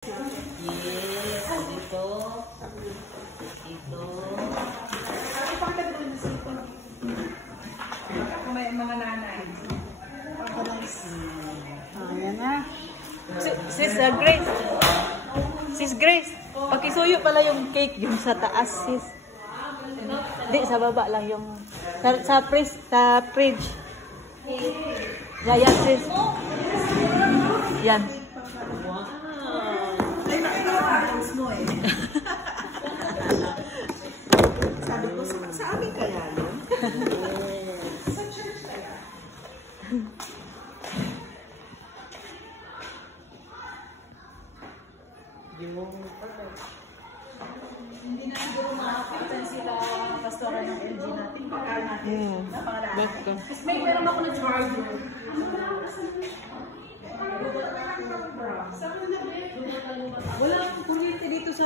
Yes, dito. Dito. May mga nanay. Ayan na. Sis Grace. Sis Grace. Pakisuyo pala yung cake yung sa taas, sis. Di, sa baba lang yung... Sa fridge. Yan, sis. Yan. Sabi ko, sa amin kaya yun? Sa church kaya? Hindi na siguro makapitan sila pastora ng LG natin. Bakal natin. Bakal. Kasi may meron ako na charger. Wala akong kuryente dito sa...